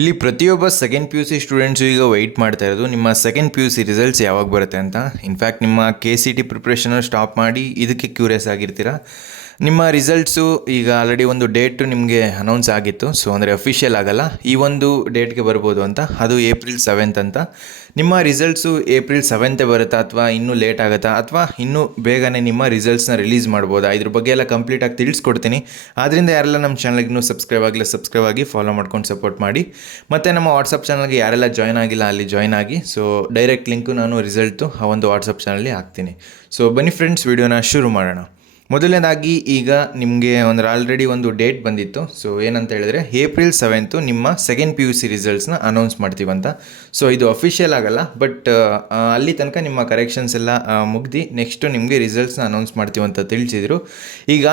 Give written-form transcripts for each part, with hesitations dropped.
ಇಲ್ಲಿ ಪ್ರತಿಯೊಬ್ಬ second P U C students ಈಗ ವೆಯ್ಟ್ ಮಾಡ್ತಾ ಇರೋದು ನಿಮ್ಮ second P U C results ಯಾವಾಗ ಬರುತ್ತೆ ಅಂತ. ಇನ್ಫ್ಯಾಕ್ಟ್ ನಿಮ್ಮ ಕೆ ಸಿ ಟಿ ಪ್ರಿಪ್ರೇಷನ್ನು ಸ್ಟಾಪ್ ಮಾಡಿ ಇದಕ್ಕೆ ಕ್ಯೂರಿಯಸ್ ಆಗಿರ್ತೀರ. ನಿಮ್ಮ ರಿಸಲ್ಟ್ಸು ಈಗ ಆಲ್ರೆಡಿ ಒಂದು ಡೇಟು ನಿಮಗೆ ಅನೌನ್ಸ್ ಆಗಿತ್ತು. ಸೊ ಅಂದರೆ ಅಫಿಷಿಯಲ್ ಆಗಲ್ಲ, ಈ ಒಂದು ಡೇಟ್ಗೆ ಬರ್ಬೋದು ಅಂತ. ಅದು ಏಪ್ರಿಲ್ 7th ಅಂತ. ನಿಮ್ಮ ರಿಸಲ್ಟ್ಸು ಏಪ್ರಿಲ್ 7th ಬರುತ್ತಾ ಅಥವಾ ಇನ್ನೂ ಲೇಟ್ ಆಗುತ್ತಾ ಅಥವಾ ಇನ್ನೂ ಬೇಗನೆ ನಿಮ್ಮ ರಿಸಲ್ಟ್ಸ್ನ ರಿಲೀಸ್ ಮಾಡ್ಬೋದಾ, ಇದ್ರ ಬಗ್ಗೆ ಎಲ್ಲ ಕಂಪ್ಲೀಟಾಗಿ ತಿಳಿಸ್ಕೊಡ್ತೀನಿ. ಆದ್ದರಿಂದ ಯಾರೆಲ್ಲ ನಮ್ಮ ಚಾನಲ್ಗೆ ಇನ್ನೂ ಸಬ್ಸ್ಕ್ರೈಬ್ ಆಗಿ ಫಾಲೋ ಮಾಡ್ಕೊಂಡು ಸಪೋರ್ಟ್ ಮಾಡಿ. ಮತ್ತು ನಮ್ಮ ವಾಟ್ಸಪ್ ಚಾನಲ್ಗೆ ಯಾರೆಲ್ಲ ಜಾಯ್ನ್ ಆಗಿಲ್ಲ ಅಲ್ಲಿ ಜಾಯ್ನ್ ಆಗಿ. ಸೊ ಡೈರೆಕ್ಟ್ ಲಿಂಕು ನಾನು ರಿಸಲ್ಟು ಆ ಒಂದು ವಾಟ್ಸಪ್ ಚಾನಲ್ಲಿ ಹಾಕ್ತೀನಿ. ಸೊ ಬನ್ನಿ ಫ್ರೆಂಡ್ಸ್, ವಿಡಿಯೋನ ಶುರು ಮಾಡೋಣ. ಮೊದಲನೇದಾಗಿ ಈಗ ನಿಮಗೆ ಆಲ್ರೆಡಿ ಒಂದು ಡೇಟ್ ಬಂದಿತ್ತು. ಸೊ ಏನಂತ ಹೇಳಿದ್ರೆ ಏಪ್ರಿಲ್ 7th ನಿಮ್ಮ ಸೆಕೆಂಡ್ ಪಿ ಯು ಸಿ ರಿಸಲ್ಟ್ಸ್ನ ಅನೌನ್ಸ್ ಮಾಡ್ತೀವಂತ. ಸೊ ಇದು ಅಫಿಷಿಯಲ್ ಆಗಲ್ಲ, ಬಟ್ ಅಲ್ಲಿ ತನಕ ನಿಮ್ಮ ಕರೆಕ್ಷನ್ಸ್ ಎಲ್ಲ ಮುಗ್ದು ನೆಕ್ಸ್ಟು ನಿಮಗೆ ರಿಸಲ್ಟ್ಸ್ನ ಅನೌನ್ಸ್ ಮಾಡ್ತೀವಂತ ತಿಳಿಸಿದರು. ಈಗ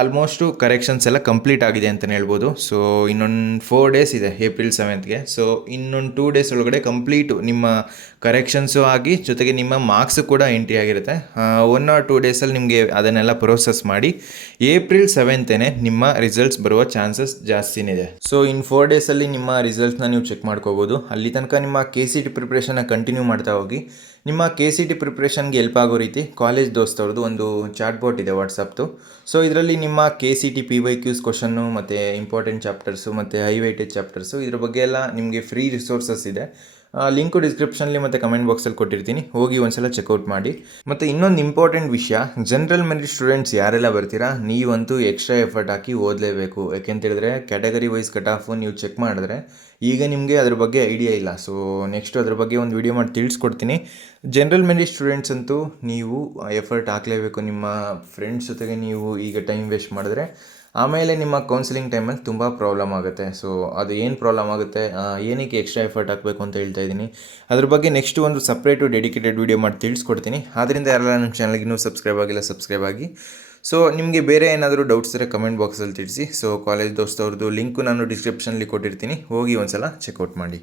ಆಲ್ಮೋಸ್ಟು ಕರೆಕ್ಷನ್ಸ್ ಎಲ್ಲ ಕಂಪ್ಲೀಟ್ ಆಗಿದೆ ಅಂತಲೇ ಹೇಳ್ಬೋದು. ಸೊ ಇನ್ನೊಂದು 4 days ಇದೆ ಏಪ್ರಿಲ್ 7th. ಸೊ ಇನ್ನೊಂದು 2 days ಒಳಗಡೆ ಕಂಪ್ಲೀಟು ನಿಮ್ಮ ಕರೆಕ್ಷನ್ಸು ಆಗಿ ಜೊತೆಗೆ ನಿಮ್ಮ ಮಾರ್ಕ್ಸು ಕೂಡ ಎಂಟ್ರಿ ಆಗಿರುತ್ತೆ. 1 or 2 days ನಿಮಗೆ ಅದನ್ನೆಲ್ಲ ಪ್ರೋಸೆಸ್ ಮಾಡಿ ಏಪ್ರಿಲ್ 7th ನಿಮ್ಮ ರಿಸಲ್ಟ್ಸ್ ಬರುವ ಚಾನ್ಸಸ್ ಜಾಸ್ತಿನಿದೆ. ಸೊ ಇನ್ 4 days ನಿಮ್ಮ ರಿಸಲ್ಟ್ಸ್ನ ನೀವು ಚೆಕ್ ಮಾಡ್ಕೋಬೋದು. ಅಲ್ಲಿ ತನಕ ನಿಮ್ಮ ಕೆ ಸಿ ಟಿ ಪ್ರಿಪ್ರೇಷನ್ನ ಕಂಟಿನ್ಯೂ ಮಾಡ್ತಾ ಹೋಗಿ. ನಿಮ್ಮ ಕೆ ಸಿ ಟಿ ಪ್ರಿಪ್ರೇಷನ್ಗೆ ಹೆಲ್ಪ್ ಆಗೋ ರೀತಿ ಕಾಲೇಜ್ ದೋಸ್ತವ್ರದ್ದು ಒಂದು ಚಾಟ್ ಬೋಟ್ ಇದೆ ವಾಟ್ಸಪ್ದು. ಸೊ ಇದರಲ್ಲಿ ನಿಮ್ಮ K C T PYQs question ಮತ್ತು ಇಂಪಾರ್ಟೆಂಟ್ ಚಾಪ್ಟರ್ಸು ಮತ್ತು ಹೈ ವೇಟೇಜ್ ಚಾಪ್ಟರ್ಸು ಇದ್ರ ಬಗ್ಗೆ ಎಲ್ಲ ನಿಮಗೆ ಫ್ರೀ ರಿಸೋರ್ಸಸ್ ಇದೆ. ಲಿಂಕು ಡಿಸ್ಕ್ರಿಪ್ಷನ್ಲಿ ಮತ್ತು ಕಮೆಂಟ್ ಬಾಕ್ಸಲ್ಲಿ ಕೊಟ್ಟಿರ್ತೀನಿ, ಹೋಗಿ ಒಂದ್ಸಲ ಚೆಕ್ಔಟ್ ಮಾಡಿ. ಮತ್ತು ಇನ್ನೊಂದು ಇಂಪಾರ್ಟೆಂಟ್ ವಿಷಯ, ಜನರಲ್ ಮೆರಿಟ್ ಸ್ಟೂಡೆಂಟ್ಸ್ ಯಾರೆಲ್ಲ ಬರ್ತೀರಾ ನೀವಂತೂ ಎಕ್ಸ್ಟ್ರಾ ಎಫರ್ಟ್ ಹಾಕಿ ಓದಲೇಬೇಕು. ಯಾಕೆಂತ ಹೇಳಿದ್ರೆ ಕ್ಯಾಟಗರಿ ವೈಸ್ ಕಟ್ ಆಫು ನೀವು ಚೆಕ್ ಮಾಡಿದ್ರೆ ಈಗ ನಿಮಗೆ ಅದ್ರ ಬಗ್ಗೆ ಐಡಿಯಾ ಇಲ್ಲ. ಸೊ ನೆಕ್ಸ್ಟು ಅದ್ರ ಬಗ್ಗೆ ಒಂದು ವಿಡಿಯೋ ಮಾಡಿ ತಿಳಿಸ್ಕೊಡ್ತೀನಿ. ಜನರಲ್ ಮೆರಿಟ್ ಸ್ಟೂಡೆಂಟ್ಸ್ ಅಂತೂ ನೀವು ಎಫರ್ಟ್ ಹಾಕಲೇಬೇಕು. ನಿಮ್ಮ ಫ್ರೆಂಡ್ಸ್ ಜೊತೆಗೆ ನೀವು ಈಗ ಟೈಮ್ ವೇಸ್ಟ್ ಮಾಡಿದ್ರೆ ಆಮೇಲೆ ನಿಮ್ಮ ಕೌನ್ಸಿಲಿಂಗ್ ಟೈಮಲ್ಲಿ ತುಂಬ ಪ್ರಾಬ್ಲಮ್ ಆಗುತ್ತೆ. ಸೊ ಅದು ಏನು ಪ್ರಾಬ್ಲಮ್ ಆಗುತ್ತೆ, ಏನಕ್ಕೆ ಎಕ್ಸ್ಟ್ರಾ ಎಫರ್ಟ್ ಹಾಕಬೇಕು ಅಂತ ಹೇಳ್ತಾ ಇದ್ದೀನಿ. ಅದ್ರ ಬಗ್ಗೆ ನೆಕ್ಸ್ಟ್ ಒಂದು ಸಪ್ರೇಟು ಡೆಡಿಕೇಟೆಡ್ ವಿಡಿಯೋ ಮಾಡಿ ತಿಳಿಸ್ಕೊಡ್ತೀನಿ. ಆದ್ದರಿಂದ ಯಾರೆಲ್ಲ ನಮ್ಮ ಚಾನಲ್ಗೆ ಇನ್ನೂ ಸಬ್ಸ್ಕ್ರೈಬ್ ಆಗಿ. ಸೊ ನಿಮಗೆ ಬೇರೆ ಏನಾದರೂ ಡೌಟ್ಸ್ ಇದ್ದರೆ ಕಮೆಂಟ್ ಬಾಕ್ಸಲ್ಲಿ ತಿಳಿಸಿ. ಸೊ ಕಾಲೇಜ್ ದೋಸ್ತವ್ರದ್ದು ಲಿಂಕು ನಾನು ಡಿಸ್ಕ್ರಿಪ್ಷನಲ್ಲಿ ಕೊಟ್ಟಿರ್ತೀನಿ, ಹೋಗಿ ಒಂದು ಸಲ ಚೆಕ್ಔಟ್ ಮಾಡಿ.